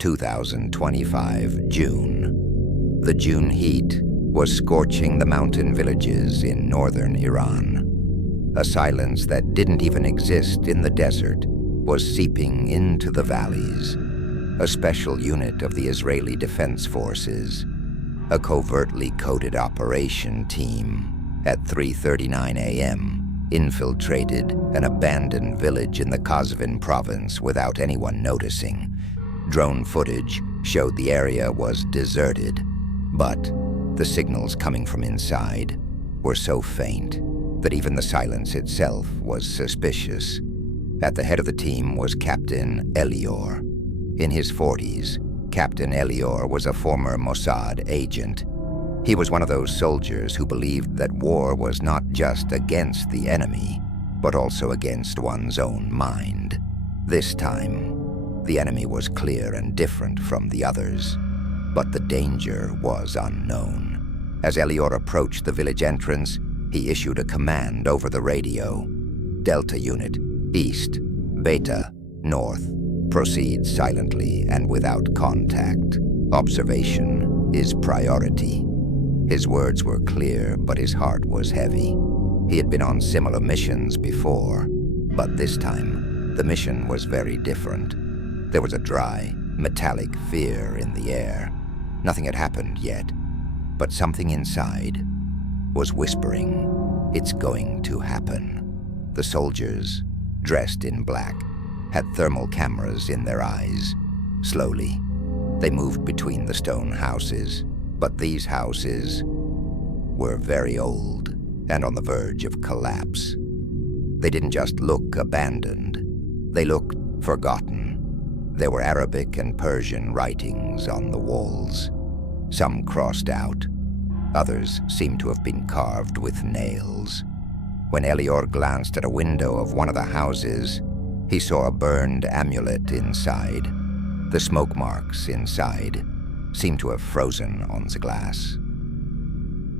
2025 June. The June heat was scorching the mountain villages in northern Iran. A silence that didn't even exist in the desert was seeping into the valleys. A special unit of the Israeli Defense Forces, a covertly coded operation team, at 3:39 a.m., infiltrated an abandoned village in the Qazvin province without anyone noticing. Drone footage showed the area was deserted, but the signals coming from inside were so faint that even the silence itself was suspicious. At the head of the team was Captain Elior. In his 40s, Captain Elior was a former Mossad agent. He was one of those soldiers who believed that war was not just against the enemy, but also against one's own mind. This time, the enemy was clear and different from the others, but the danger was unknown. As Elior approached the village entrance, he issued a command over the radio. Delta Unit, East, Beta, North. Proceed silently and without contact. Observation is priority. His words were clear, but his heart was heavy. He had been on similar missions before, but this time, the mission was very different. There was a dry, metallic fear in the air. Nothing had happened yet, but something inside was whispering, "It's going to happen." The soldiers, dressed in black, had thermal cameras in their eyes. Slowly, they moved between the stone houses, but these houses were very old and on the verge of collapse. They didn't just look abandoned, they looked forgotten. There were Arabic and Persian writings on the walls. Some crossed out, others seemed to have been carved with nails. When Elior glanced at a window of one of the houses, he saw a burned amulet inside. The smoke marks inside seemed to have frozen on the glass.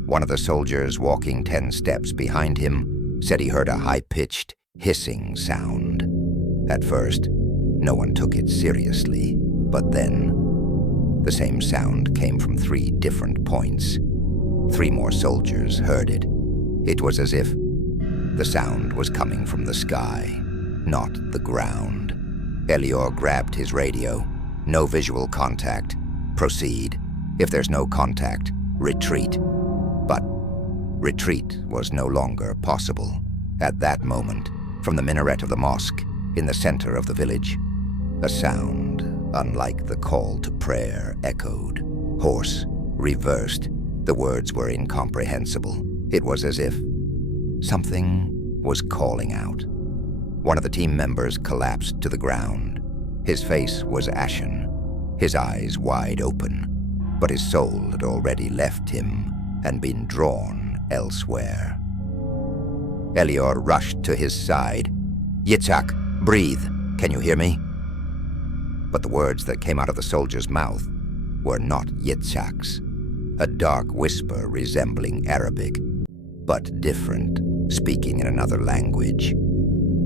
One of the soldiers walking 10 steps behind him said he heard a high-pitched, hissing sound. At first, no one took it seriously, but then the same sound came from 3 different points. 3 more soldiers heard it. It was as if the sound was coming from the sky, not the ground. Elior grabbed his radio. No visual contact. Proceed. If there's no contact, retreat. But retreat was no longer possible. At that moment, from the minaret of the mosque, in the center of the village, a sound, unlike the call to prayer, echoed. Hoarse, reversed. The words were incomprehensible. It was as if something was calling out. One of the team members collapsed to the ground. His face was ashen, his eyes wide open, but his soul had already left him and been drawn elsewhere. Elior rushed to his side. "Yitzhak, breathe. Can you hear me?" But the words that came out of the soldier's mouth were not Yitzhak's. A dark whisper resembling Arabic, but different, speaking in another language.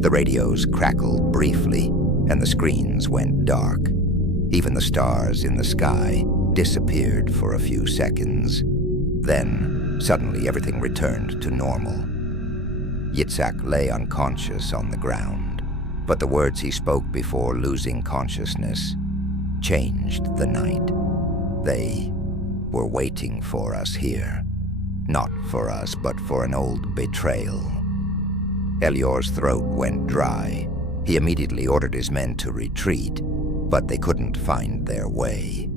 The radios crackled briefly, and the screens went dark. Even the stars in the sky disappeared for a few seconds. Then, suddenly, everything returned to normal. Yitzhak lay unconscious on the ground, but the words he spoke before losing consciousness changed the night. They were waiting for us here. Not for us, but for an old betrayal. Elior's throat went dry. He immediately ordered his men to retreat, but they couldn't find their way.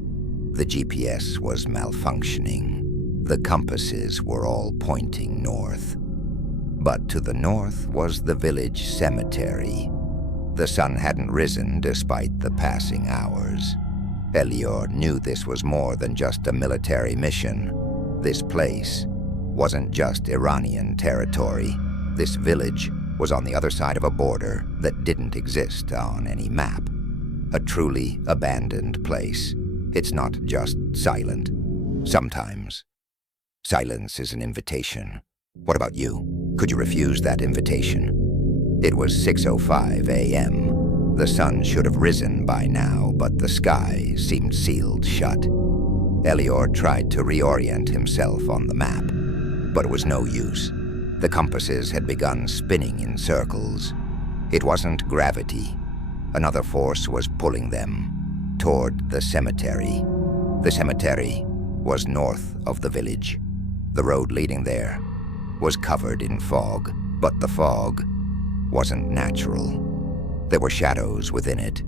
The GPS was malfunctioning. The compasses were all pointing north. But to the north was the village cemetery. The sun hadn't risen despite the passing hours. Elior knew this was more than just a military mission. This place wasn't just Iranian territory. This village was on the other side of a border that didn't exist on any map. A truly abandoned place. It's not just silent. Sometimes, silence is an invitation. What about you? Could you refuse that invitation? It was 6:05 a.m. The sun should have risen by now, but the sky seemed sealed shut. Elior tried to reorient himself on the map, but it was no use. The compasses had begun spinning in circles. It wasn't gravity. Another force was pulling them toward the cemetery. The cemetery was north of the village. The road leading there was covered in fog, but the fog wasn't natural. There were shadows within it.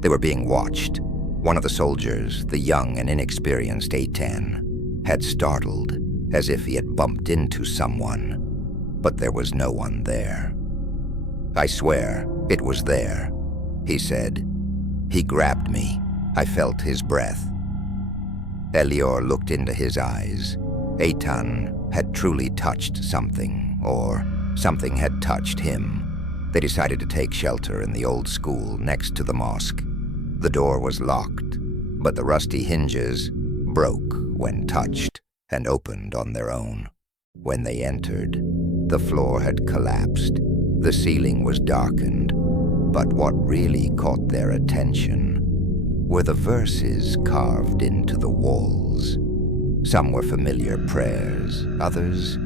They were being watched. One of the soldiers, the young and inexperienced Eitan, had startled, as if he had bumped into someone, but there was no one there. "I swear it was there," he said. "He grabbed me. I felt his breath." Elior looked into his eyes. Eitan had truly touched something, or something had touched him. They decided to take shelter in the old school next to the mosque. The door was locked, but the rusty hinges broke when touched and opened on their own. When they entered, the floor had collapsed. The ceiling was darkened, but what really caught their attention were the verses carved into the walls. Some were familiar prayers, others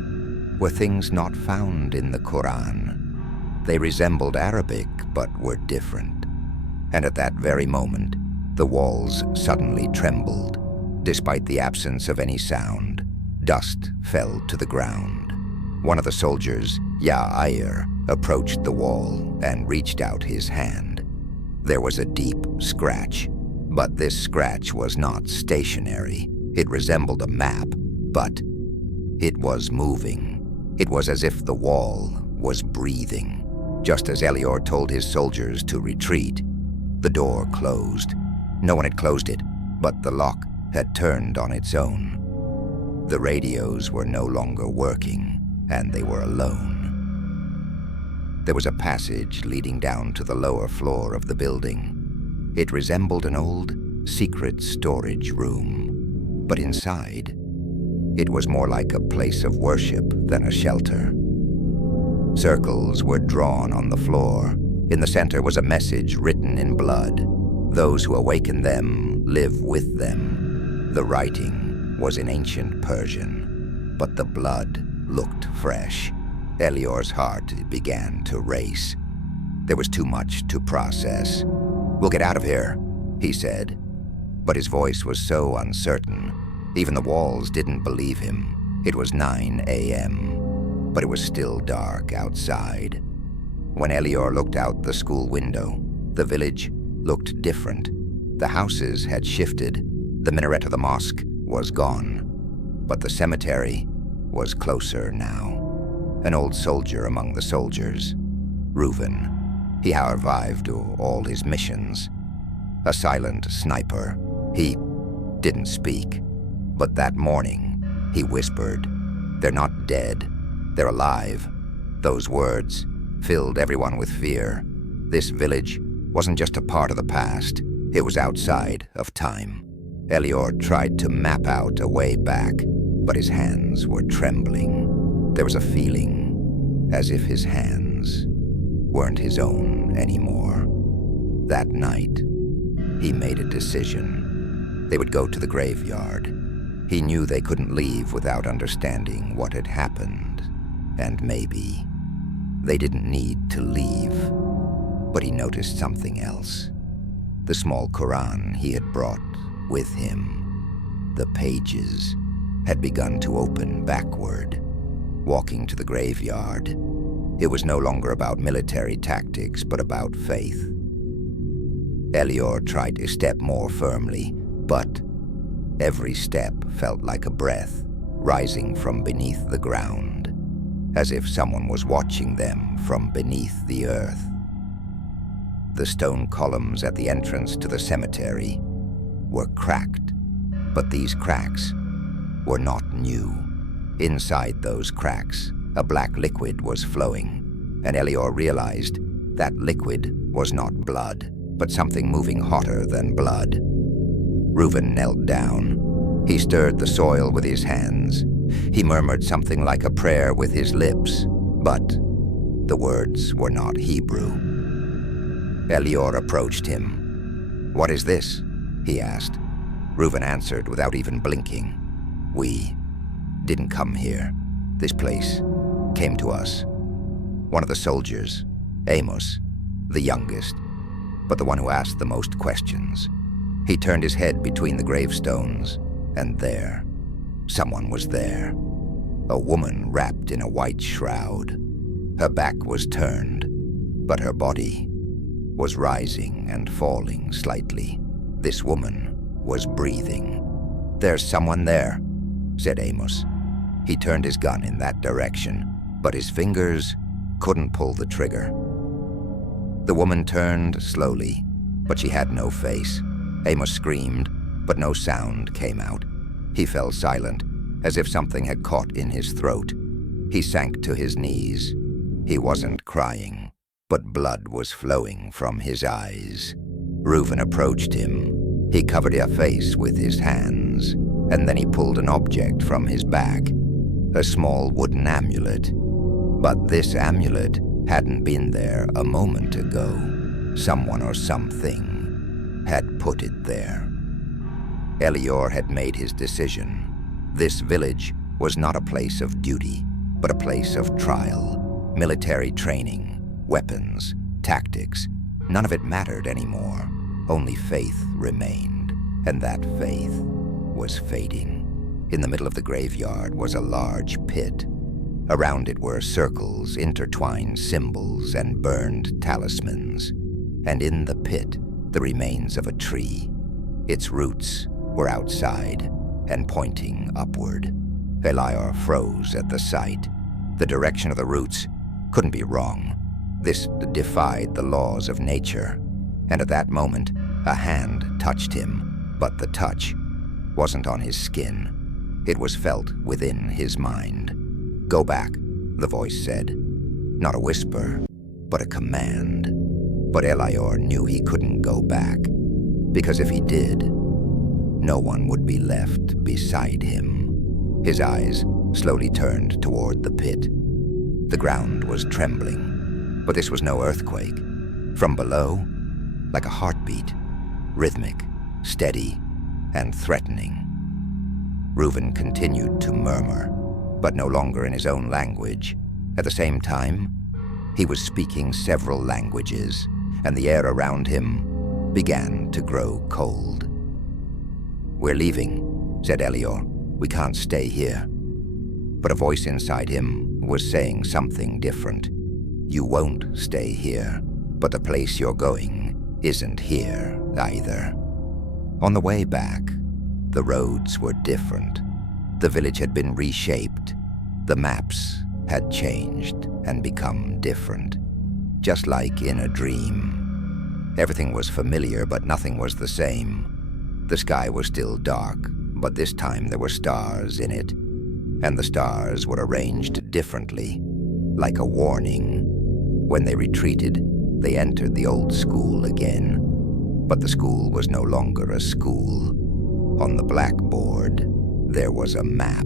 were things not found in the Quran. They resembled Arabic, but were different. And at that very moment, the walls suddenly trembled. Despite the absence of any sound, dust fell to the ground. One of the soldiers, Ya'ir, approached the wall and reached out his hand. There was a deep scratch, but this scratch was not stationary. It resembled a map, but it was moving. It was as if the wall was breathing. Just as Elior told his soldiers to retreat, the door closed. No one had closed it, but the lock had turned on its own. The radios were no longer working, and they were alone. There was a passage leading down to the lower floor of the building. It resembled an old, secret storage room, but inside, it was more like a place of worship than a shelter. Circles were drawn on the floor. In the center was a message written in blood. Those who awaken them live with them. The writing was in ancient Persian, but the blood looked fresh. Elior's heart began to race. There was too much to process. "We'll get out of here," he said. But his voice was so uncertain. Even the walls didn't believe him. It was 9 a.m., but it was still dark outside. When Elior looked out the school window, the village looked different. The houses had shifted. The minaret of the mosque was gone, but the cemetery was closer now. An old soldier among the soldiers, Reuven. He had survived all his missions. A silent sniper. He didn't speak, but that morning he whispered, "They're not dead. They're alive." Those words filled everyone with fear. This village wasn't just a part of the past. It was outside of time. Elior tried to map out a way back, but his hands were trembling. There was a feeling as if his hands weren't his own anymore. That night, he made a decision. They would go to the graveyard. He knew they couldn't leave without understanding what had happened. And maybe they didn't need to leave. But he noticed something else. The small Quran he had brought with him. The pages had begun to open backward. Walking to the graveyard, it was no longer about military tactics, but about faith. Elior tried to step more firmly, but every step felt like a breath rising from beneath the ground, as if someone was watching them from beneath the earth. The stone columns at the entrance to the cemetery were cracked, but these cracks were not new. Inside those cracks, a black liquid was flowing, and Elior realized that liquid was not blood, but something moving hotter than blood. Reuven knelt down. He stirred the soil with his hands. He murmured something like a prayer with his lips, but the words were not Hebrew. Elior approached him. "What is this?" he asked. Reuven answered without even blinking. "We didn't come here. This place came to us." One of the soldiers, Amos, the youngest, but the one who asked the most questions. He turned his head between the gravestones, and there, someone was there. A woman wrapped in a white shroud. Her back was turned, but her body was rising and falling slightly. This woman was breathing. "There's someone there," said Amos. He turned his gun in that direction, but his fingers couldn't pull the trigger. The woman turned slowly, but she had no face. Amos screamed, but no sound came out. He fell silent, as if something had caught in his throat. He sank to his knees. He wasn't crying, but blood was flowing from his eyes. Reuven approached him. He covered her face with his hands, and then he pulled an object from his back, a small wooden amulet. But this amulet hadn't been there a moment ago. Someone or something had put it there. Elior had made his decision. This village was not a place of duty, but a place of trial. Military training, weapons, tactics, none of it mattered anymore. Only faith remained, and that faith was fading. In the middle of the graveyard was a large pit. Around it were circles, intertwined symbols, and burned talismans. And in the pit, the remains of a tree. Its roots were outside and pointing upward. Elior froze at the sight. The direction of the roots couldn't be wrong. This defied the laws of nature. And at that moment, a hand touched him, but the touch wasn't on his skin. It was felt within his mind. "Go back," the voice said. Not a whisper, but a command. But Elior knew he couldn't go back, because if he did, no one would be left beside him. His eyes slowly turned toward the pit. The ground was trembling, but this was no earthquake. From below, like a heartbeat, rhythmic, steady, and threatening. Reuven continued to murmur, but no longer in his own language. At the same time, he was speaking several languages, and the air around him began to grow cold. "We're leaving," said Elior. "We can't stay here." But a voice inside him was saying something different. "You won't stay here, but the place you're going isn't here either." On the way back, the roads were different. The village had been reshaped. The maps had changed and become different, just like in a dream. Everything was familiar, but nothing was the same. The sky was still dark, but this time there were stars in it, and the stars were arranged differently, like a warning. When they retreated, they entered the old school again. But the school was no longer a school. On the blackboard, there was a map.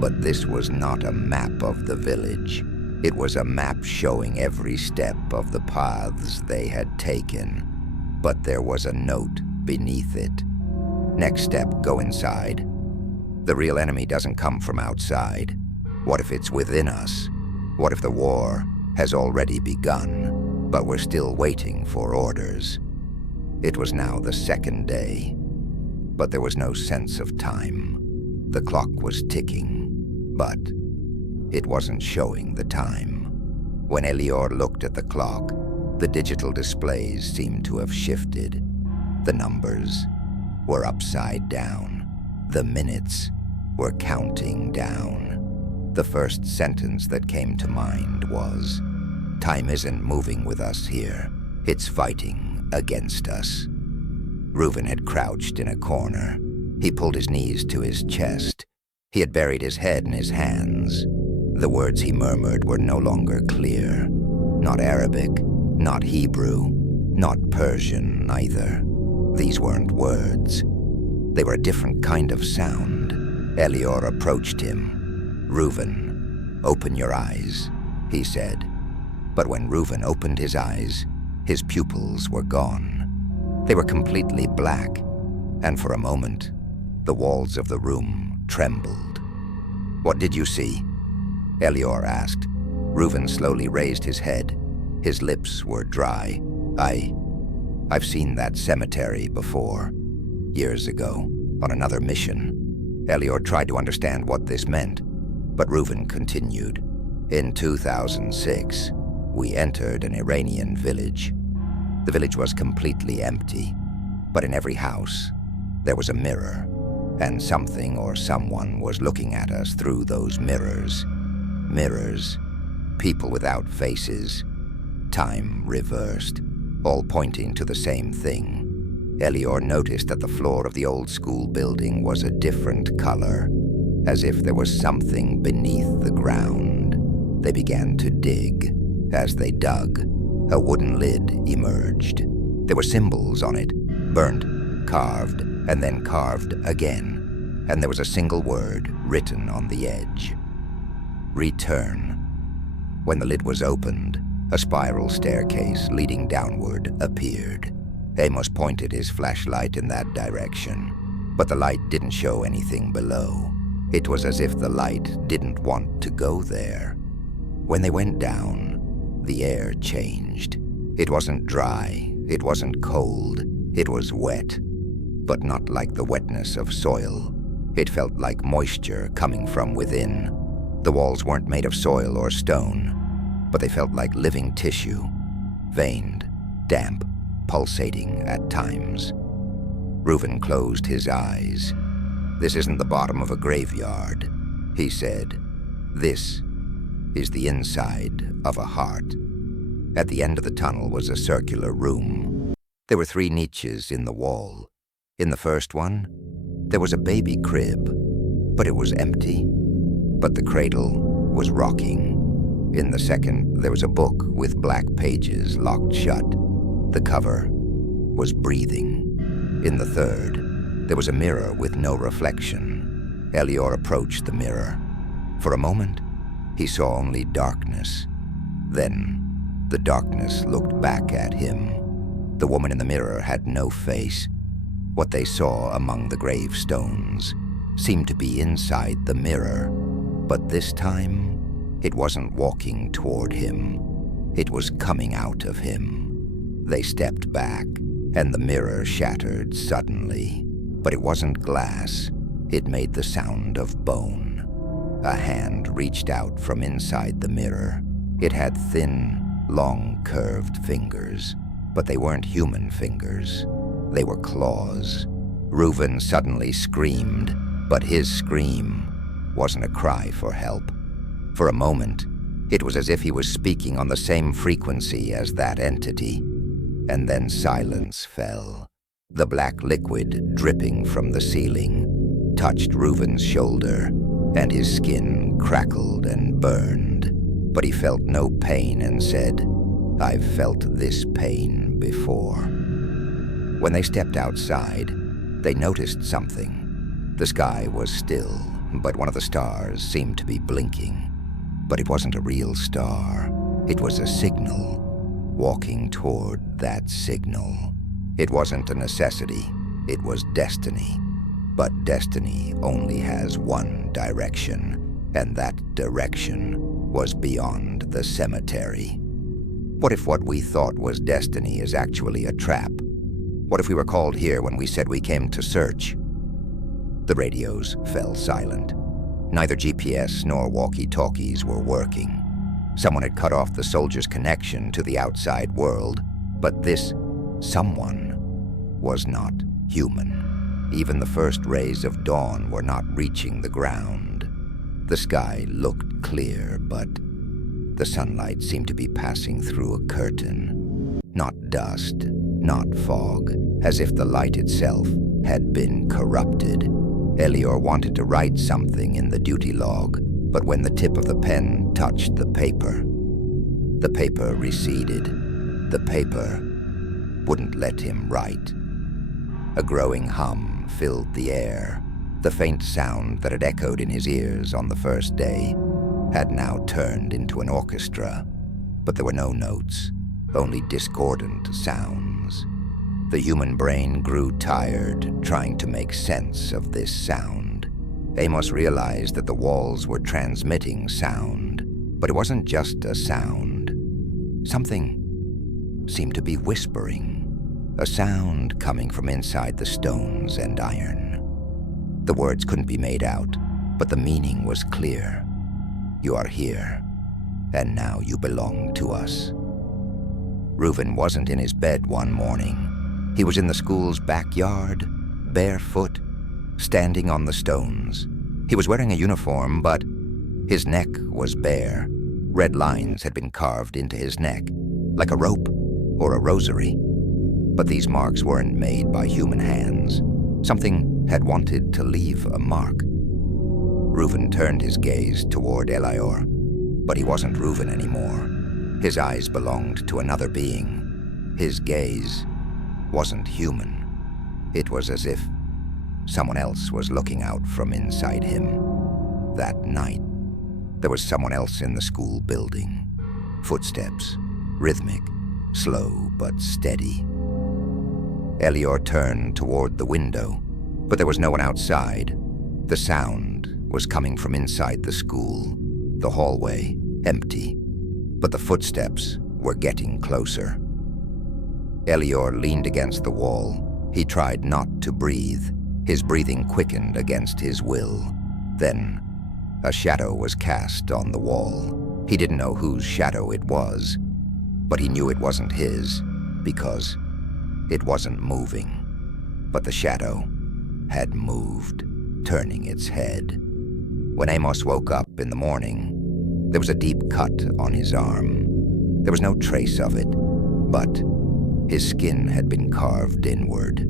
But this was not a map of the village. It was a map showing every step of the paths they had taken. But there was a note beneath it. "Next step, go inside. The real enemy doesn't come from outside. What if it's within us? What if the war has already begun, but we're still waiting for orders?" It was now the second day, but there was no sense of time. The clock was ticking, but it wasn't showing the time. When Elior looked at the clock, the digital displays seemed to have shifted. The numbers were upside down. The minutes were counting down. The first sentence that came to mind was, "Time isn't moving with us here. It's fighting against us." Reuven had crouched in a corner. He pulled his knees to his chest. He had buried his head in his hands. The words he murmured were no longer clear. Not Arabic, not Hebrew, not Persian either. These weren't words. They were a different kind of sound. Elior approached him. "Reuven, open your eyes," he said. But when Reuven opened his eyes, His pupils were gone. They were completely black, and for a moment, the walls of the room trembled. "What did you see?" Elior asked. Reuven slowly raised his head. His lips were dry. I've seen that cemetery before. Years ago, on another mission." Elior tried to understand what this meant, but Reuven continued. "In 2006, we entered an Iranian village. The village was completely empty, but in every house, there was a mirror, and something or someone was looking at us through those mirrors. Mirrors, people without faces, time reversed, all pointing to the same thing." Elior noticed that the floor of the old school building was a different color, as if there was something beneath the ground. They began to dig. As they dug, a wooden lid emerged. There were symbols on it, burnt, carved, and then carved again, and there was a single word written on the edge: "Return." When the lid was opened, a spiral staircase leading downward appeared. Amos pointed his flashlight in that direction, but the light didn't show anything below. It was as if the light didn't want to go there. When they went down, the air changed. It wasn't dry, it wasn't cold, it was wet, but not like the wetness of soil. It felt like moisture coming from within. The walls weren't made of soil or stone, but they felt like living tissue, veined, damp, pulsating at times. Reuven closed his eyes. "This isn't the bottom of a graveyard," he said. "This is the inside of a heart." At the end of the tunnel was a circular room. There were 3 niches in the wall. In the first one, there was a baby crib, but it was empty. But the cradle was rocking. In the second, there was a book with black pages locked shut. The cover was breathing. In the third, there was a mirror with no reflection. Elior approached the mirror. For a moment, he saw only darkness. Then, the darkness looked back at him. The woman in the mirror had no face. What they saw among the gravestones seemed to be inside the mirror, but this time, it wasn't walking toward him. It was coming out of him. They stepped back, and the mirror shattered suddenly. But it wasn't glass. It made the sound of bone. A hand reached out from inside the mirror. It had thin, long, curved fingers, but they weren't human fingers. They were claws. Reuven suddenly screamed, but his scream wasn't a cry for help. For a moment, it was as if he was speaking on the same frequency as that entity, and then silence fell. The black liquid dripping from the ceiling touched Reuven's shoulder, and his skin crackled and burned, but he felt no pain and said, "I've felt this pain before." When they stepped outside, they noticed something. The sky was still, but one of the stars seemed to be blinking. But it wasn't a real star. It was a signal, walking toward that signal. It wasn't a necessity. It was destiny. But destiny only has one direction, and that direction was beyond the cemetery. What if what we thought was destiny is actually a trap? What if we were called here when we said we came to search? The radios fell silent. Neither GPS nor walkie-talkies were working. Someone had cut off the soldiers' connection to the outside world, but this someone was not human. Even the first rays of dawn were not reaching the ground. The sky looked clear, but the sunlight seemed to be passing through a curtain. Not dust, not fog, as if the light itself had been corrupted. Elior wanted to write something in the duty log, but when the tip of the pen touched the paper receded. The paper wouldn't let him write. A growing hum filled the air. The faint sound that had echoed in his ears on the first day had now turned into an orchestra, but there were no notes, only discordant sounds. The human brain grew tired trying to make sense of this sound. Amos realized that the walls were transmitting sound, but it wasn't just a sound. Something seemed to be whispering, a sound coming from inside the stones and iron. The words couldn't be made out, but the meaning was clear. You are here, and now you belong to us. Reuven wasn't in his bed one morning. He was in the school's backyard, barefoot, standing on the stones. He was wearing a uniform, but his neck was bare. Red lines had been carved into his neck, like a rope or a rosary. But these marks weren't made by human hands. Something had wanted to leave a mark. Reuven turned his gaze toward Elior, but he wasn't Reuven anymore. His eyes belonged to another being. His gaze wasn't human. It was as if someone else was looking out from inside him. That night, there was someone else in the school building. Footsteps, rhythmic, slow but steady. Elior turned toward the window, but there was no one outside. The sound was coming from inside the school, the hallway, empty, but the footsteps were getting closer. Elior leaned against the wall. He tried not to breathe. His breathing quickened against his will. Then, a shadow was cast on the wall. He didn't know whose shadow it was, but he knew it wasn't his, because it wasn't moving. But the shadow had moved, turning its head. When Amos woke up in the morning, there was a deep cut on his arm. There was no trace of it, but his skin had been carved inward.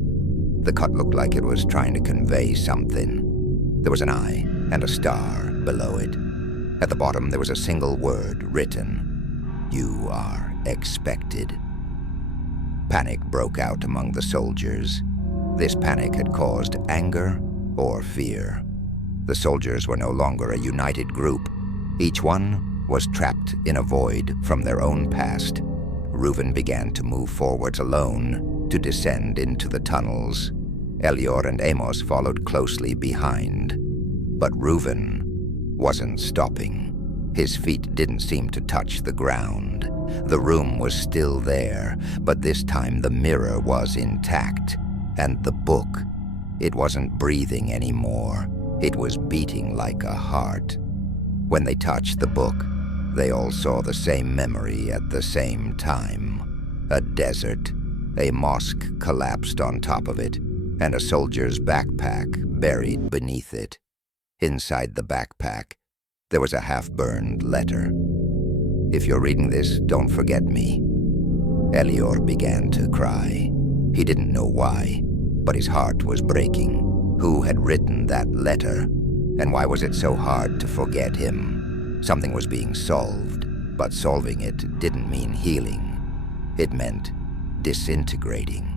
The cut looked like it was trying to convey something. There was an eye and a star below it. At the bottom, there was a single word written: "You are expected." Panic broke out among the soldiers. This panic had caused anger or fear. The soldiers were no longer a united group. Each one was trapped in a void from their own past. Reuven began to move forwards alone to descend into the tunnels. Elior and Amos followed closely behind. But Reuven wasn't stopping. His feet didn't seem to touch the ground. The room was still there, but this time the mirror was intact. And the book, it wasn't breathing anymore. It was beating like a heart. When they touched the book, they all saw the same memory at the same time. A desert. A mosque collapsed on top of it, and a soldier's backpack buried beneath it. Inside the backpack, there was a half-burned letter. "If you're reading this, don't forget me." Elior began to cry. He didn't know why, but his heart was breaking. Who had written that letter? And why was it so hard to forget him? Something was being solved, but solving it didn't mean healing. It meant disintegrating.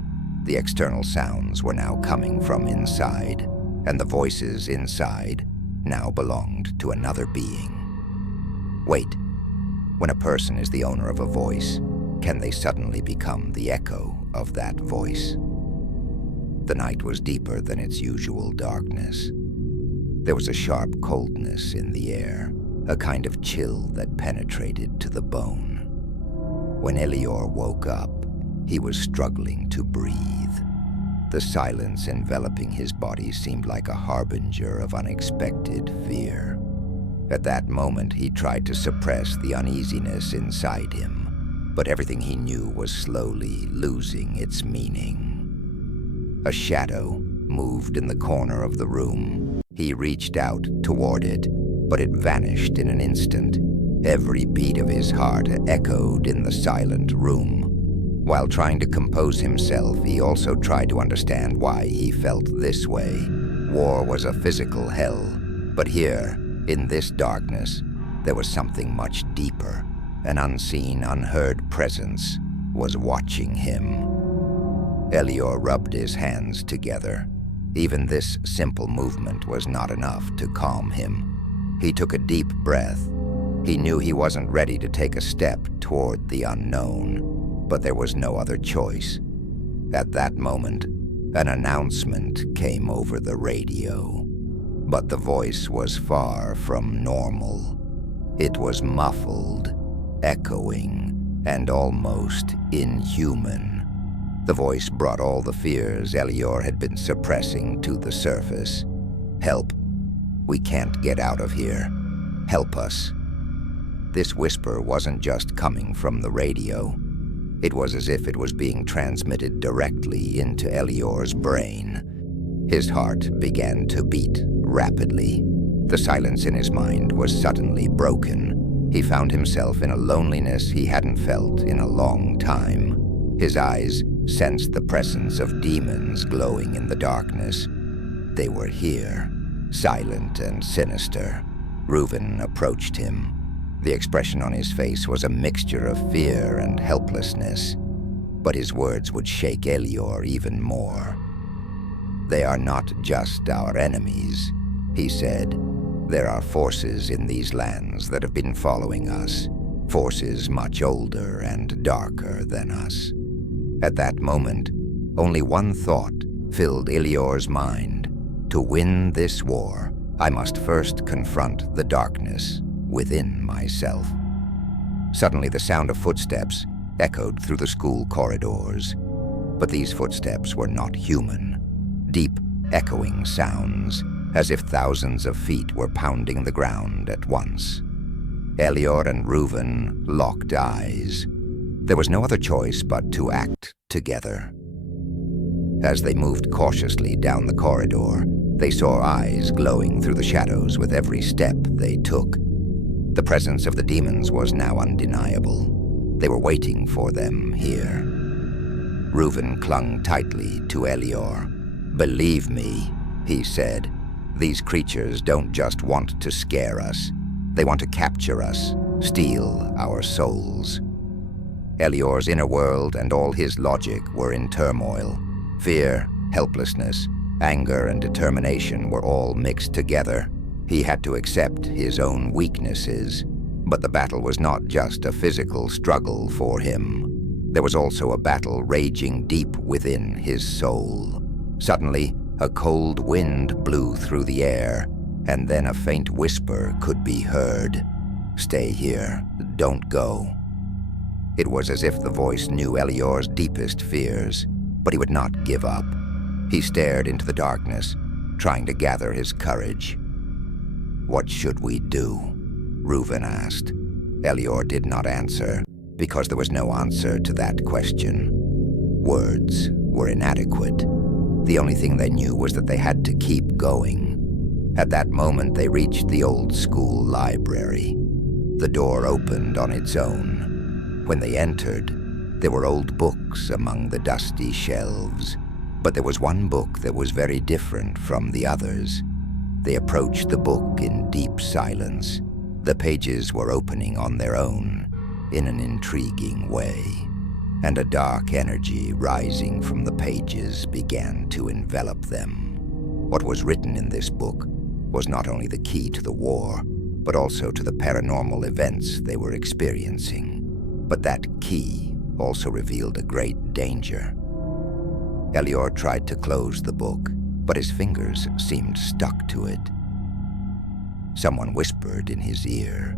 The external sounds were now coming from inside, and the voices inside now belonged to another being. Wait, when a person is the owner of a voice, can they suddenly become the echo of that voice? The night was deeper than its usual darkness. There was a sharp coldness in the air, a kind of chill that penetrated to the bone. When Elior woke up, he was struggling to breathe. The silence enveloping his body seemed like a harbinger of unexpected fear. At that moment, he tried to suppress the uneasiness inside him, but everything he knew was slowly losing its meaning. A shadow moved in the corner of the room. He reached out toward it, but it vanished in an instant. Every beat of his heart echoed in the silent room. While trying to compose himself, he also tried to understand why he felt this way. War was a physical hell, but here, in this darkness, there was something much deeper. An unseen, unheard presence was watching him. Elior rubbed his hands together. Even this simple movement was not enough to calm him. He took a deep breath. He knew he wasn't ready to take a step toward the unknown. but there was no other choice. At that moment, an announcement came over the radio, but the voice was far from normal. It was muffled, echoing, and almost inhuman. The voice brought all the fears Elior had been suppressing to the surface. "Help. We can't get out of here. Help us." This whisper wasn't just coming from the radio. It was as if it was being transmitted directly into Elior's brain. His heart began to beat rapidly. The silence in his mind was suddenly broken. He found himself in a loneliness he hadn't felt in a long time. His eyes sensed the presence of demons glowing in the darkness. They were here, silent and sinister. Reuven approached him. The expression on his face was a mixture of fear and helplessness, but his words would shake Elior even more. "They are not just our enemies," he said. "There are forces in these lands that have been following us, forces much older and darker than us." At that moment, only one thought filled Elior's mind. To win this war, I must first confront the darkness within myself. Suddenly, the sound of footsteps echoed through the school corridors. But these footsteps were not human. Deep, echoing sounds, as if thousands of feet were pounding the ground at once. Elior and Reuven locked eyes. There was no other choice but to act together. As they moved cautiously down the corridor, they saw eyes glowing through the shadows with every step they took. The presence of the demons was now undeniable. They were waiting for them here. Reuven clung tightly to Elior. "Believe me," he said, "these creatures don't just want to scare us. They want to capture us, steal our souls." Elior's inner world and all his logic were in turmoil. Fear, helplessness, anger, and determination were all mixed together. He had to accept his own weaknesses, but the battle was not just a physical struggle for him. There was also a battle raging deep within his soul. Suddenly, a cold wind blew through the air, and then a faint whisper could be heard. "Stay here. Don't go." It was as if the voice knew Elior's deepest fears, but he would not give up. He stared into the darkness, trying to gather his courage. "What should we do?" Reuven asked. Elior did not answer, because there was no answer to that question. Words were inadequate. The only thing they knew was that they had to keep going. At that moment, they reached the old school library. The door opened on its own. When they entered, there were old books among the dusty shelves. But there was one book that was very different from the others. They approached the book in deep silence. The pages were opening on their own, in an intriguing way, and a dark energy rising from the pages began to envelop them. What was written in this book was not only the key to the war, but also to the paranormal events they were experiencing. But that key also revealed a great danger. Elior tried to close the book, but his fingers seemed stuck to it. Someone whispered in his ear,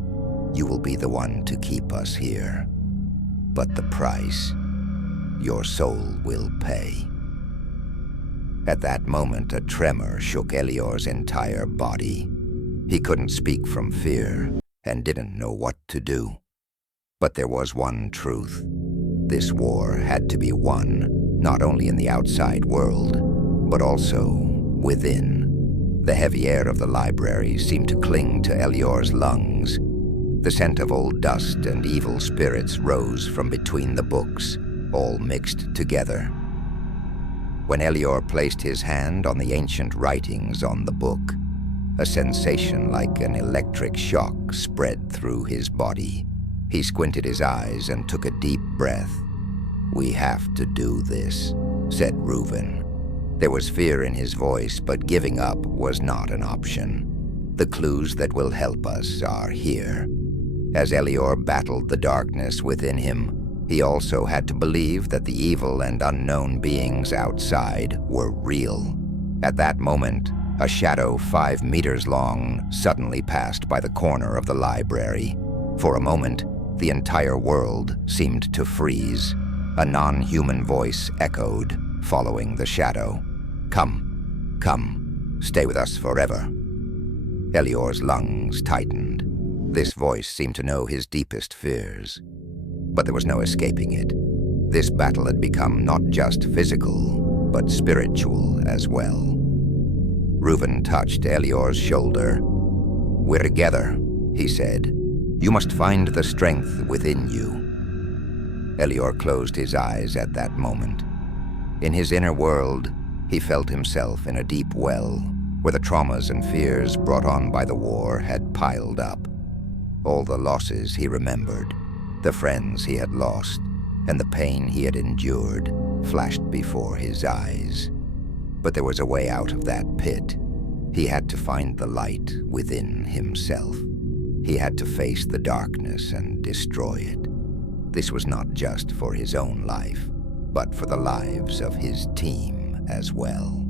"You will be the one to keep us here. But the price, your soul will pay." At that moment, a tremor shook Elior's entire body. He couldn't speak from fear and didn't know what to do. But there was one truth. This war had to be won, not only in the outside world, but also within. The heavy air of the library seemed to cling to Elior's lungs. The scent of old dust and evil spirits rose from between the books, all mixed together. When Elior placed his hand on the ancient writings on the book, a sensation like an electric shock spread through his body. He squinted his eyes and took a deep breath. "We have to do this," said Reuven. There was fear in his voice, but giving up was not an option. "The clues that will help us are here." As Elior battled the darkness within him, He also had to believe that the evil and unknown beings outside were real. At that moment, a shadow 5 meters long suddenly passed by the corner of the library. For a moment, the entire world seemed to freeze. A non-human voice echoed, following the shadow. Come, come, stay with us forever." Elior's lungs tightened. This voice seemed to know his deepest fears. But there was no escaping it. This battle had become not just physical, but spiritual as well. Reuven touched Elior's shoulder. "We're together," he said. "You must find the strength within you." Elior closed his eyes at that moment. In his inner world, he felt himself in a deep well, where the traumas and fears brought on by the war had piled up. All the losses he remembered, the friends he had lost, and the pain he had endured flashed before his eyes. But there was a way out of that pit. He had to find the light within himself. He had to face the darkness and destroy it. This was not just for his own life, but for the lives of his team as well.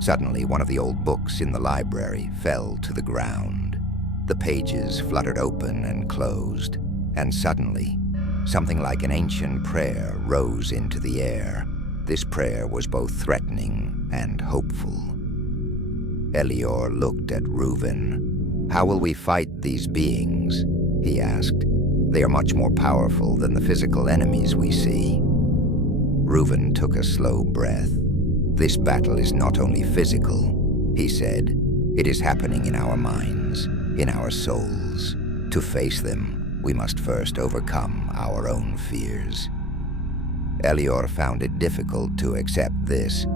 Suddenly, one of the old books in the library fell to the ground. The pages fluttered open and closed, and suddenly, something like an ancient prayer rose into the air. This prayer was both threatening and hopeful. Elior looked at Reuven. "How will we fight these beings?" he asked. "They are much more powerful than the physical enemies we see." Reuven took a slow breath. "This battle is not only physical," he said. "It is happening in our minds, in our souls. To face them, we must first overcome our own fears." Elior found it difficult to accept this,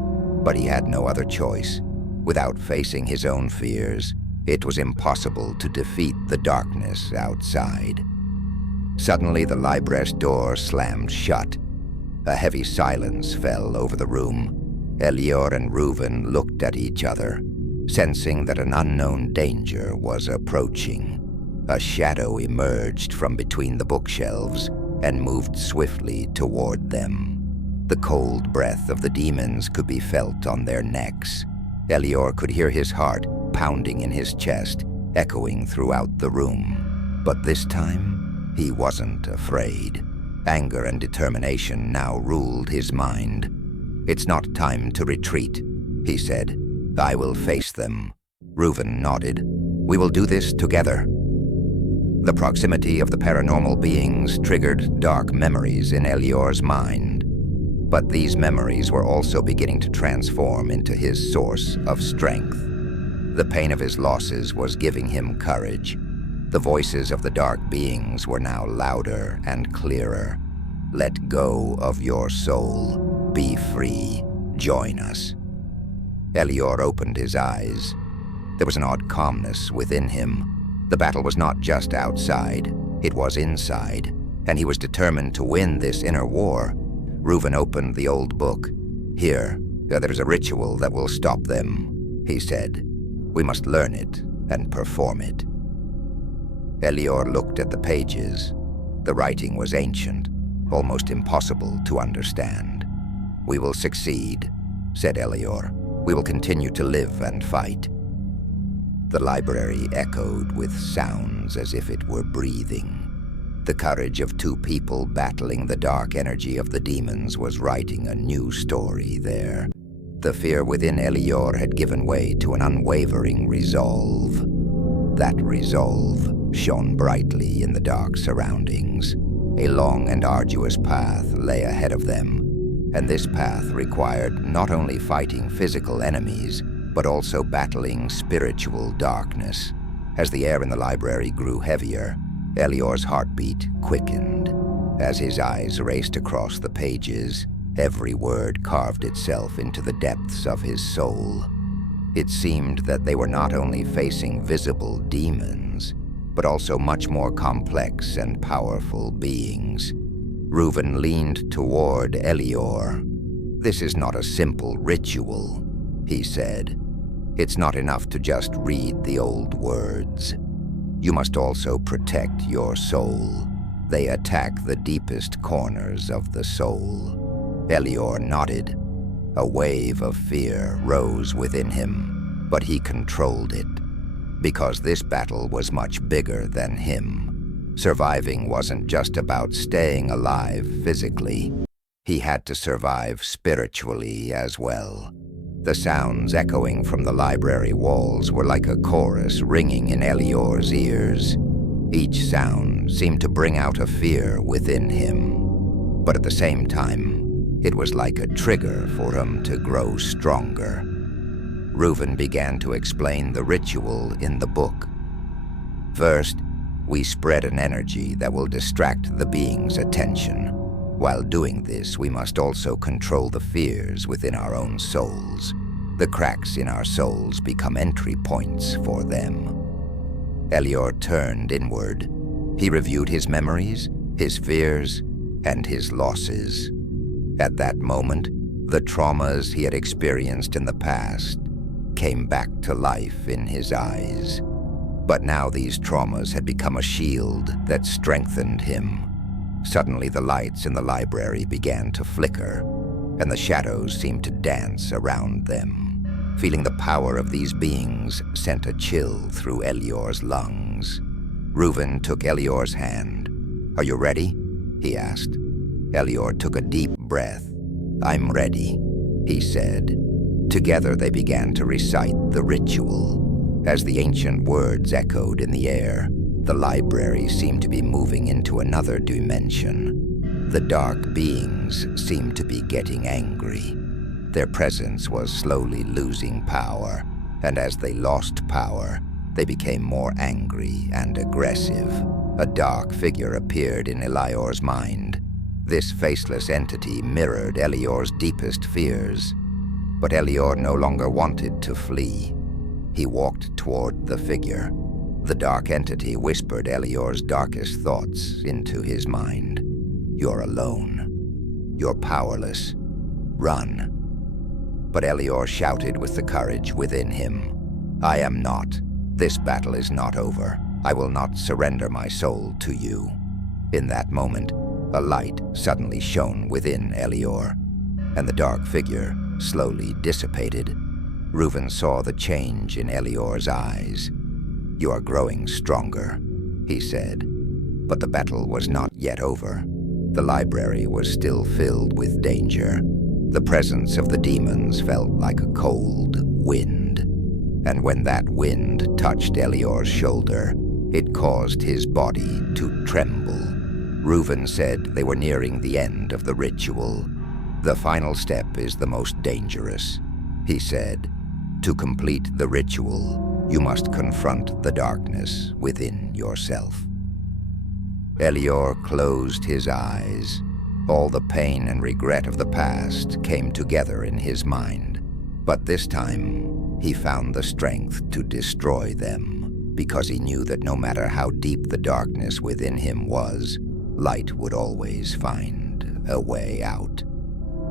but he had no other choice. Without facing his own fears, it was impossible to defeat the darkness outside. Suddenly, the library's door slammed shut. A heavy silence fell over the room. Elior and Reuven looked at each other, sensing that an unknown danger was approaching. A shadow emerged from between the bookshelves and moved swiftly toward them. The cold breath of the demons could be felt on their necks. Elior could hear his heart pounding in his chest, echoing throughout the room. But this time, he wasn't afraid. Anger and determination now ruled his mind. "It's not time to retreat," he said. "I will face them." Reuven nodded. "We will do this together." The proximity of the paranormal beings triggered dark memories in Elior's mind. But these memories were also beginning to transform into his source of strength. The pain of his losses was giving him courage. The voices of the dark beings were now louder and clearer. "Let go of your soul. Be free. Join us." Elior opened his eyes. There was an odd calmness within him. The battle was not just outside, it was inside, and he was determined to win this inner war. Reuven opened the old book. "Here, there's a ritual that will stop them," he said. "We must learn it and perform it." Elior looked at the pages. The writing was ancient, almost impossible to understand. "We will succeed," said Elior. "We will continue to live and fight." The library echoed with sounds as if it were breathing. The courage of two people battling the dark energy of the demons was writing a new story there. The fear within Elior had given way to an unwavering resolve. That resolve shone brightly in the dark surroundings. A long and arduous path lay ahead of them, and this path required not only fighting physical enemies, but also battling spiritual darkness. As the air in the library grew heavier, Elior's heartbeat quickened. As his eyes raced across the pages, every word carved itself into the depths of his soul. It seemed that they were not only facing visible demons, but also much more complex and powerful beings. Reuven leaned toward Elior. "This is not a simple ritual," he said. "It's not enough to just read the old words. You must also protect your soul. They attack the deepest corners of the soul. Elior nodded. A wave of fear rose within him, but he controlled it. Because this battle was much bigger than him. Surviving wasn't just about staying alive physically. He had to survive spiritually as well. The sounds echoing from the library walls were like a chorus ringing in Elior's ears. Each sound seemed to bring out a fear within him. But at the same time, it was like a trigger for him to grow stronger. Reuven began to explain the ritual in the book. First, we spread an energy that will distract the being's attention. While doing this, we must also control the fears within our own souls. The cracks in our souls become entry points for them. Elior turned inward. He reviewed his memories, his fears, and his losses. At that moment, the traumas he had experienced in the past came back to life in his eyes. But now these traumas had become a shield that strengthened him. Suddenly the lights in the library began to flicker, and the shadows seemed to dance around them. Feeling the power of these beings sent a chill through Elior's lungs. Reuven took Elior's hand. "Are you ready?" he asked. Elior took a deep breath. "I'm ready," he said. Together they began to recite the ritual. As the ancient words echoed in the air, the library seemed to be moving into another dimension. The dark beings seemed to be getting angry. Their presence was slowly losing power, and as they lost power, they became more angry and aggressive. A dark figure appeared in Elior's mind. This faceless entity mirrored Elior's deepest fears. But Elior no longer wanted to flee. He walked toward the figure. The dark entity whispered Elior's darkest thoughts into his mind. "You're alone. You're powerless. Run." But Elior shouted with the courage within him. "I am not. This battle is not over. I will not surrender my soul to you." In that moment, a light suddenly shone within Elior, and the dark figure slowly dissipated. Reuven saw the change in Elior's eyes. "You are growing stronger," he said. But the battle was not yet over. The library was still filled with danger. The presence of the demons felt like a cold wind. And when that wind touched Elior's shoulder, it caused his body to tremble. Reuven said they were nearing the end of the ritual. "The final step is the most dangerous," he said. "To complete the ritual, you must confront the darkness within yourself." Elior closed his eyes. All the pain and regret of the past came together in his mind. But this time, he found the strength to destroy them, because he knew that no matter how deep the darkness within him was, light would always find a way out.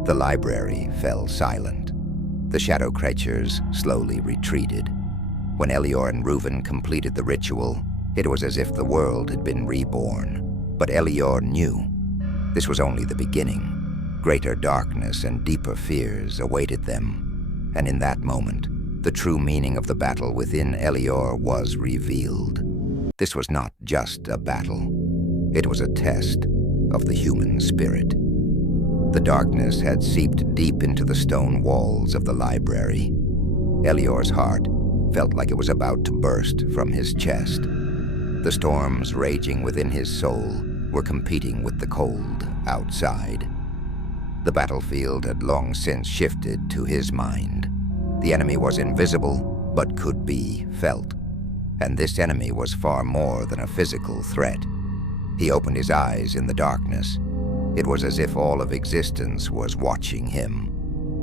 The library fell silent. The shadow creatures slowly retreated. When Elior and Reuven completed the ritual, it was as if the world had been reborn. But Elior knew this was only the beginning. Greater darkness and deeper fears awaited them. And in that moment, the true meaning of the battle within Elior was revealed. This was not just a battle. It was a test of the human spirit. The darkness had seeped deep into the stone walls of the library. Elior's heart felt like it was about to burst from his chest. The storms raging within his soul were competing with the cold outside. The battlefield had long since shifted to his mind. The enemy was invisible, but could be felt. And this enemy was far more than a physical threat. He opened his eyes in the darkness. It was as if all of existence was watching him.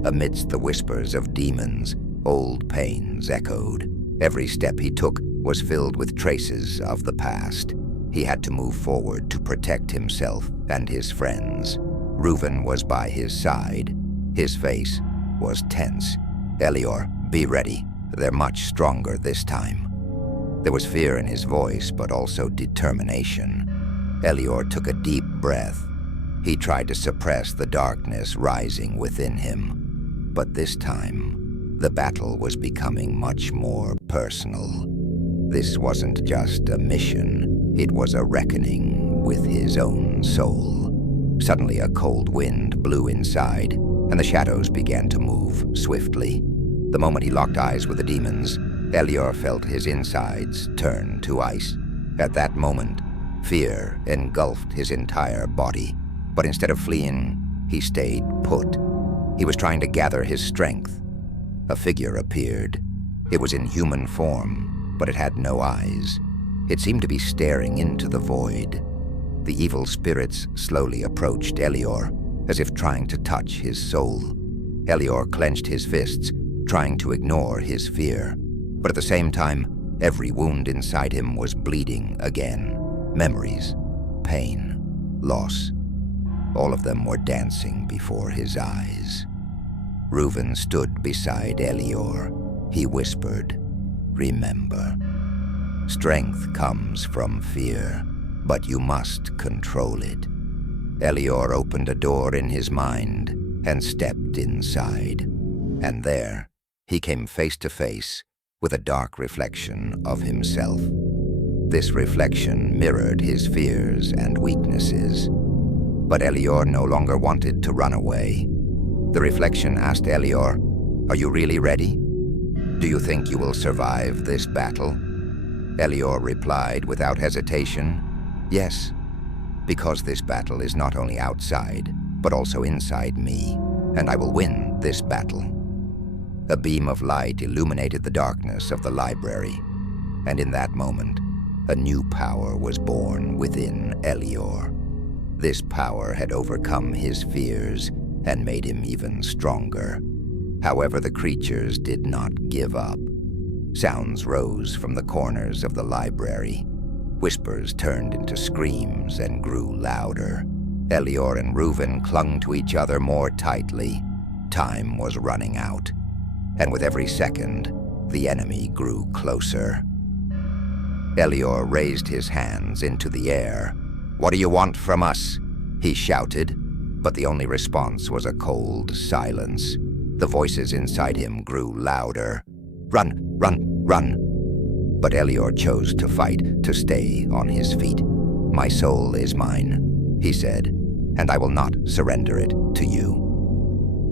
Amidst the whispers of demons, old pains echoed. Every step he took was filled with traces of the past. He had to move forward to protect himself and his friends. Reuven was by his side. His face was tense. "Elior, be ready. They're much stronger this time." There was fear in his voice, but also determination. Elior took a deep breath. He tried to suppress the darkness rising within him. But this time, the battle was becoming much more personal. This wasn't just a mission, it was a reckoning with his own soul. Suddenly, a cold wind blew inside, and the shadows began to move swiftly. The moment he locked eyes with the demons, Elior felt his insides turn to ice. At that moment, fear engulfed his entire body. But instead of fleeing, he stayed put. He was trying to gather his strength. A figure appeared. It was in human form, but it had no eyes. It seemed to be staring into the void. The evil spirits slowly approached Elior, as if trying to touch his soul. Elior clenched his fists, trying to ignore his fear. But at the same time, every wound inside him was bleeding again. Memories, pain, loss. All of them were dancing before his eyes. Reuven stood beside Elior. He whispered, "Remember, strength comes from fear, but you must control it." Elior opened a door in his mind and stepped inside. And there, he came face to face with a dark reflection of himself. This reflection mirrored his fears and weaknesses. But Elior no longer wanted to run away. The reflection asked Elior, "Are you really ready? Do you think you will survive this battle?" Elior replied without hesitation, "Yes, because this battle is not only outside, but also inside me, and I will win this battle." A beam of light illuminated the darkness of the library, and in that moment, a new power was born within Elior. This power had overcome his fears and made him even stronger. However, the creatures did not give up. Sounds rose from the corners of the library. Whispers turned into screams and grew louder. Elior and Reuven clung to each other more tightly. Time was running out, and with every second, the enemy grew closer. Elior raised his hands into the air. "What do you want from us?" he shouted, but the only response was a cold silence. The voices inside him grew louder. "Run, run, run!" But Elior chose to fight, to stay on his feet. "My soul is mine," he said, "and I will not surrender it to you."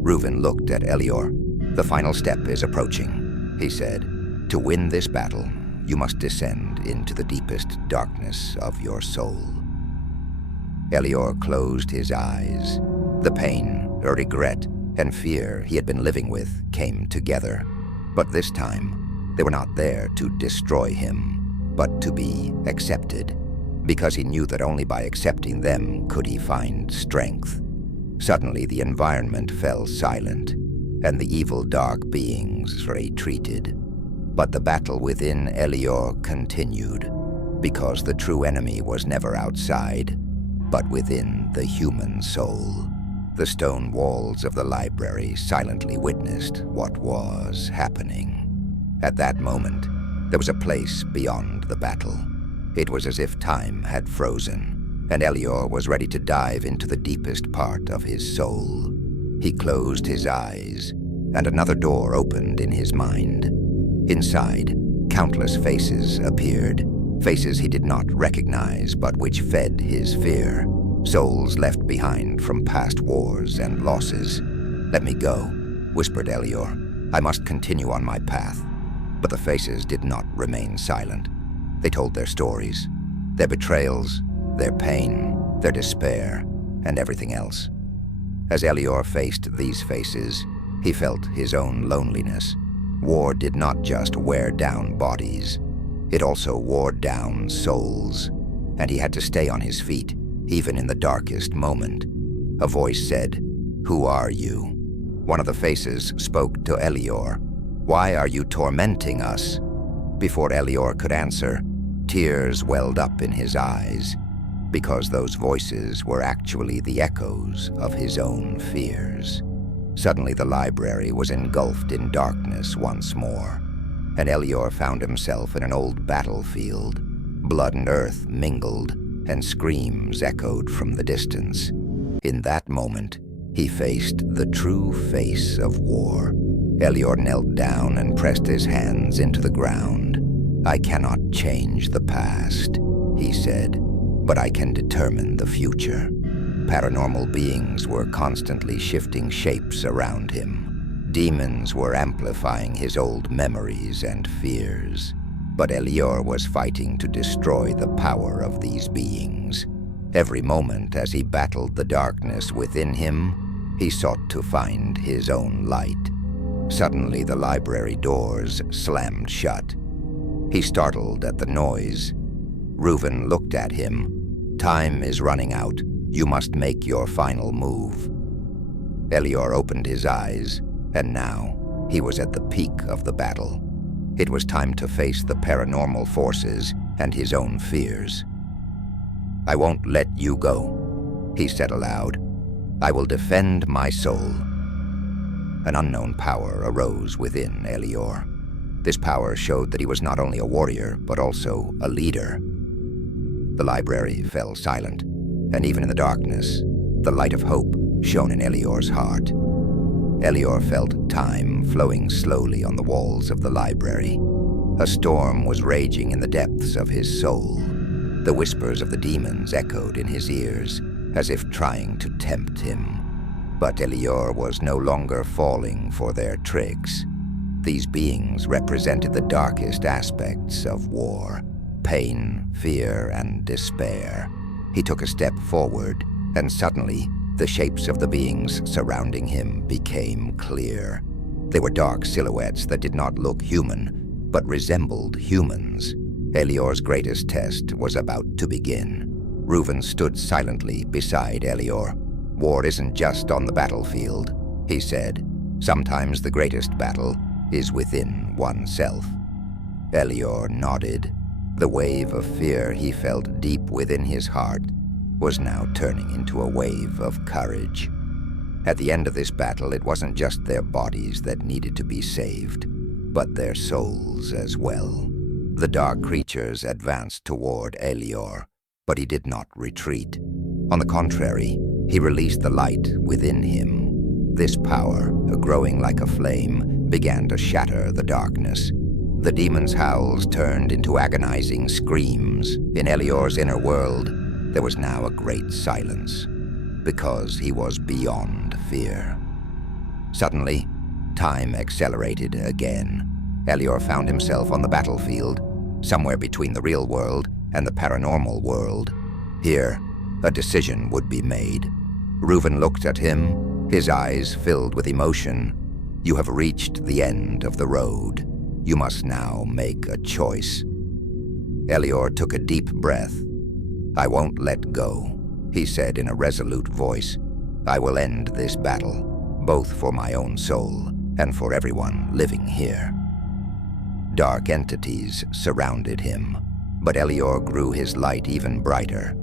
Reuven looked at Elior. "The final step is approaching," he said. "To win this battle, you must descend into the deepest darkness of your soul." Elior closed his eyes. The pain, regret, and fear he had been living with came together. But this time, they were not there to destroy him, but to be accepted, because he knew that only by accepting them could he find strength. Suddenly, the environment fell silent, and the evil dark beings retreated. But the battle within Elior continued, because the true enemy was never outside, but within the human soul. The stone walls of the library silently witnessed what was happening. At that moment, there was a place beyond the battle. It was as if time had frozen, and Elior was ready to dive into the deepest part of his soul. He closed his eyes, and another door opened in his mind. Inside, countless faces appeared, faces he did not recognize but which fed his fear, souls left behind from past wars and losses. "Let me go," whispered Elior. "I must continue on my path." But the faces did not remain silent. They told their stories, their betrayals, their pain, their despair, and everything else. As Elior faced these faces, he felt his own loneliness. War did not just wear down bodies, it also wore down souls, and he had to stay on his feet, even in the darkest moment. A voice said, "Who are you?" One of the faces spoke to Elior. "Why are you tormenting us?" Before Elior could answer, tears welled up in his eyes, because those voices were actually the echoes of his own fears. Suddenly the library was engulfed in darkness once more, and Elior found himself in an old battlefield. Blood and earth mingled, and screams echoed from the distance. In that moment, he faced the true face of war. Elior knelt down and pressed his hands into the ground. "I cannot change the past," he said, "but I can determine the future." Paranormal beings were constantly shifting shapes around him. Demons were amplifying his old memories and fears. But Elior was fighting to destroy the power of these beings. Every moment as he battled the darkness within him, he sought to find his own light. Suddenly, the library doors slammed shut. He startled at the noise. Reuven looked at him. "Time is running out. You must make your final move." Elior opened his eyes, and now he was at the peak of the battle. It was time to face the paranormal forces and his own fears. "I won't let you go," he said aloud. "I will defend my soul." An unknown power arose within Elior. This power showed that he was not only a warrior, but also a leader. The library fell silent, and even in the darkness, the light of hope shone in Elior's heart. Elior felt time flowing slowly on the walls of the library. A storm was raging in the depths of his soul. The whispers of the demons echoed in his ears, as if trying to tempt him. But Elior was no longer falling for their tricks. These beings represented the darkest aspects of war: pain, fear, and despair. He took a step forward, and suddenly, the shapes of the beings surrounding him became clear. They were dark silhouettes that did not look human, but resembled humans. Elior's greatest test was about to begin. Reuven stood silently beside Elior. "War isn't just on the battlefield," he said. "Sometimes the greatest battle is within oneself." Elior nodded. The wave of fear he felt deep within his heart was now turning into a wave of courage. At the end of this battle, it wasn't just their bodies that needed to be saved, but their souls as well. The dark creatures advanced toward Elior, but he did not retreat. On the contrary, he released the light within him. This power, growing like a flame, began to shatter the darkness. The demon's howls turned into agonizing screams. In Elior's inner world, there was now a great silence, because he was beyond fear. Suddenly, time accelerated again. Elior found himself on the battlefield, somewhere between the real world and the paranormal world. Here, a decision would be made. Reuven looked at him, his eyes filled with emotion. "You have reached the end of the road. You must now make a choice." Elior took a deep breath. "I won't let go," he said in a resolute voice. "I will end this battle, both for my own soul and for everyone living here." Dark entities surrounded him, but Elior grew his light even brighter.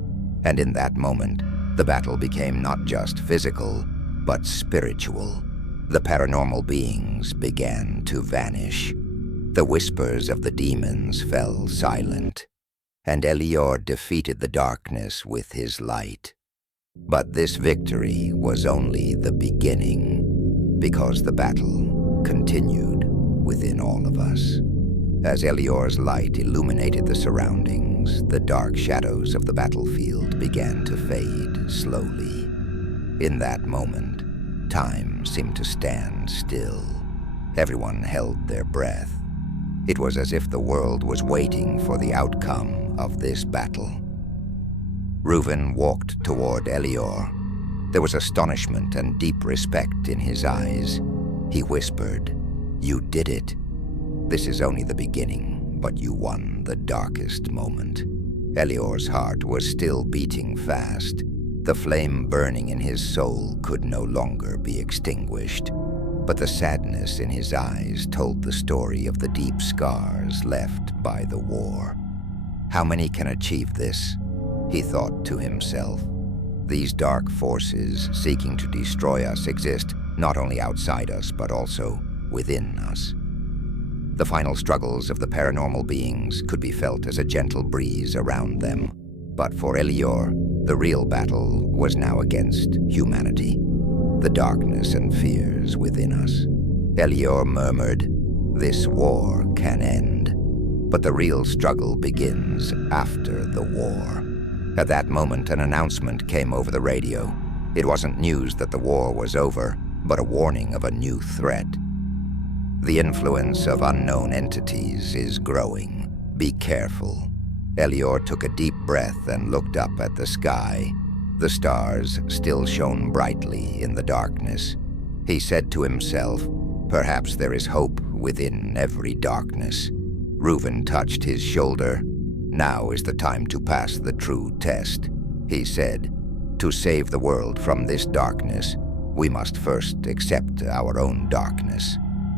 And in that moment, the battle became not just physical, but spiritual. The paranormal beings began to vanish. The whispers of the demons fell silent, and Elior defeated the darkness with his light. But this victory was only the beginning, because the battle continued within all of us. As Elior's light illuminated the surroundings, the dark shadows of the battlefield began to fade slowly. In that moment, time seemed to stand still. Everyone held their breath. It was as if the world was waiting for the outcome of this battle. Reuven walked toward Elior. There was astonishment and deep respect in his eyes. He whispered, "You did it. This is only the beginning, but you won the darkest moment." Elior's heart was still beating fast. The flame burning in his soul could no longer be extinguished. But the sadness in his eyes told the story of the deep scars left by the war. How many can achieve this? He thought to himself. These dark forces seeking to destroy us exist not only outside us, but also within us. The final struggles of the paranormal beings could be felt as a gentle breeze around them. But for Elior, the real battle was now against humanity, the darkness and fears within us. Elior murmured, "This war can end." But the real struggle begins after the war. At that moment, an announcement came over the radio. It wasn't news that the war was over, but a warning of a new threat. "The influence of unknown entities is growing. Be careful." Elior took a deep breath and looked up at the sky. The stars still shone brightly in the darkness. He said to himself, "Perhaps there is hope within every darkness." Reuven touched his shoulder. "Now is the time to pass the true test," he said. "To save the world from this darkness, we must first accept our own darkness."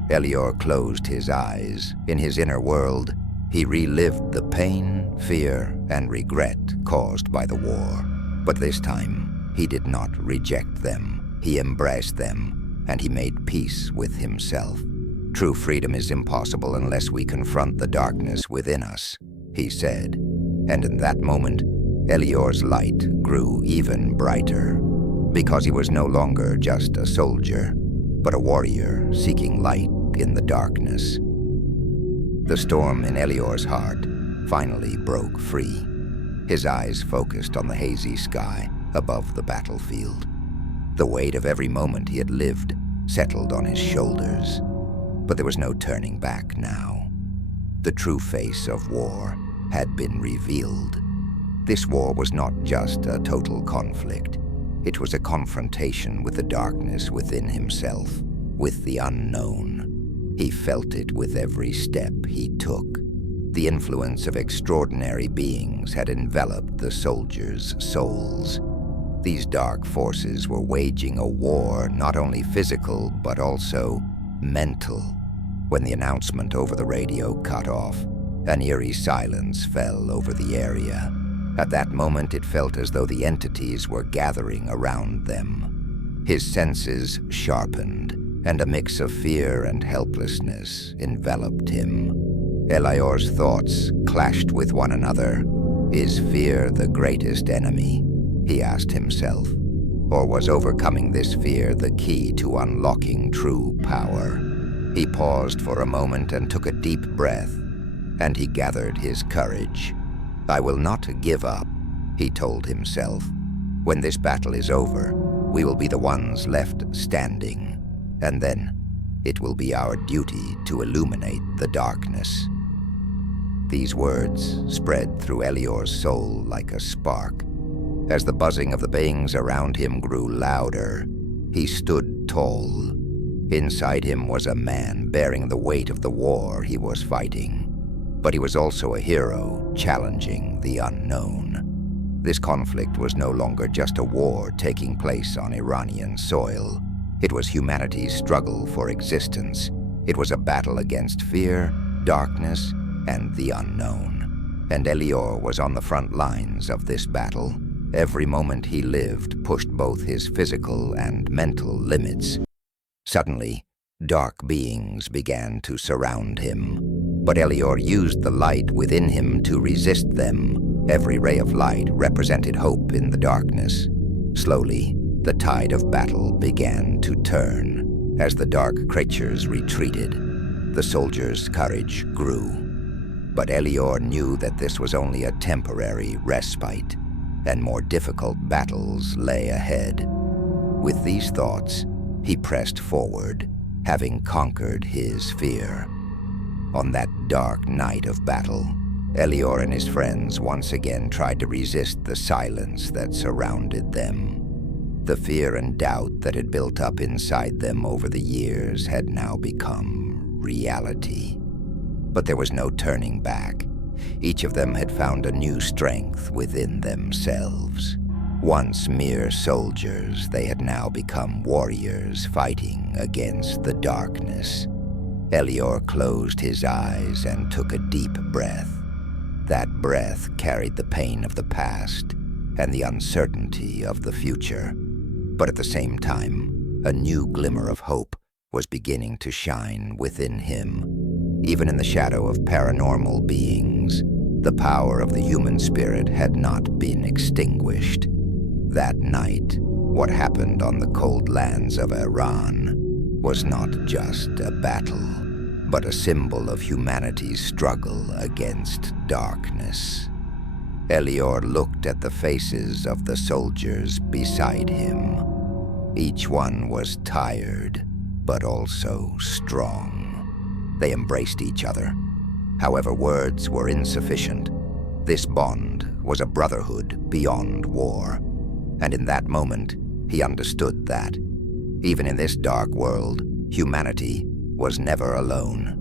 Elior closed his eyes. In his inner world, he relived the pain, fear, and regret caused by the war. But this time, he did not reject them. He embraced them, and he made peace with himself. "True freedom is impossible unless we confront the darkness within us," he said. And in that moment, Elior's light grew even brighter, because he was no longer just a soldier, but a warrior seeking light in the darkness. The storm in Elior's heart finally broke free. His eyes focused on the hazy sky above the battlefield. The weight of every moment he had lived settled on his shoulders. But there was no turning back now. The true face of war had been revealed. This war was not just a total conflict. It was a confrontation with the darkness within himself, with the unknown. He felt it with every step he took. The influence of extraordinary beings had enveloped the soldiers' souls. These dark forces were waging a war not only physical, but also mental. When the announcement over the radio cut off, an eerie silence fell over the area. At that moment, it felt as though the entities were gathering around them. His senses sharpened, and a mix of fear and helplessness enveloped him. Elior's thoughts clashed with one another. Is fear the greatest enemy? He asked himself. Or was overcoming this fear the key to unlocking true power? He paused for a moment and took a deep breath, and he gathered his courage. "I will not give up," he told himself. "When this battle is over, we will be the ones left standing, and then it will be our duty to illuminate the darkness." These words spread through Elior's soul like a spark. As the buzzing of the beings around him grew louder, he stood tall. Inside him was a man bearing the weight of the war he was fighting. But he was also a hero, challenging the unknown. This conflict was no longer just a war taking place on Iranian soil. It was humanity's struggle for existence. It was a battle against fear, darkness, and the unknown. And Elior was on the front lines of this battle. Every moment he lived pushed both his physical and mental limits. Suddenly, dark beings began to surround him. But Elior used the light within him to resist them. Every ray of light represented hope in the darkness. Slowly, the tide of battle began to turn. As the dark creatures retreated, the soldiers' courage grew. But Elior knew that this was only a temporary respite, and more difficult battles lay ahead. With these thoughts, he pressed forward, having conquered his fear. On that dark night of battle, Elior and his friends once again tried to resist the silence that surrounded them. The fear and doubt that had built up inside them over the years had now become reality. But there was no turning back. Each of them had found a new strength within themselves. Once mere soldiers, they had now become warriors fighting against the darkness. Elior closed his eyes and took a deep breath. That breath carried the pain of the past and the uncertainty of the future. But at the same time, a new glimmer of hope was beginning to shine within him. Even in the shadow of paranormal beings, The power of the human spirit had not been extinguished. That night, what happened on the cold lands of Iran was not just a battle, but a symbol of humanity's struggle against darkness. Elior looked at the faces of the soldiers beside him. Each one was tired, but also strong. They embraced each other. However, words were insufficient. This bond was a brotherhood beyond war. And in that moment, he understood that, even in this dark world, humanity was never alone.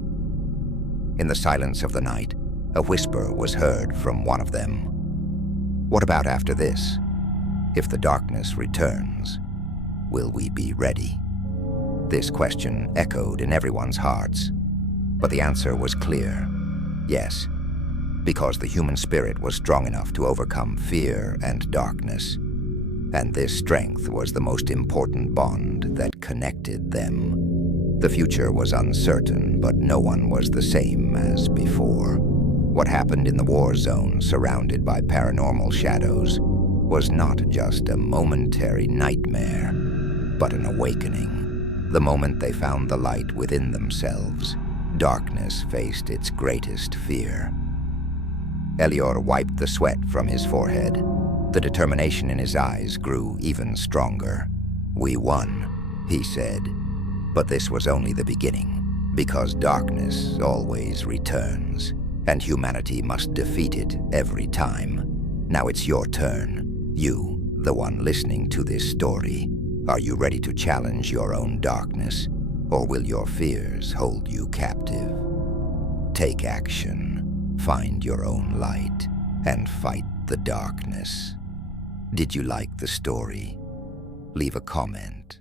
In the silence of the night, a whisper was heard from one of them. What about after this? If the darkness returns, will we be ready? This question echoed in everyone's hearts, but the answer was clear. Yes, because the human spirit was strong enough to overcome fear and darkness. And this strength was the most important bond that connected them. The future was uncertain, but no one was the same as before. What happened in the war zone, surrounded by paranormal shadows, was not just a momentary nightmare, but an awakening. The moment they found the light within themselves, darkness faced its greatest fear. Elior wiped the sweat from his forehead. The determination in his eyes grew even stronger. "We won," he said. But this was only the beginning, because darkness always returns, and humanity must defeat it every time. Now it's your turn. You, the one listening to this story. Are you ready to challenge your own darkness, or will your fears hold you captive? Take action, find your own light, and fight the darkness. Did you like the story? Leave a comment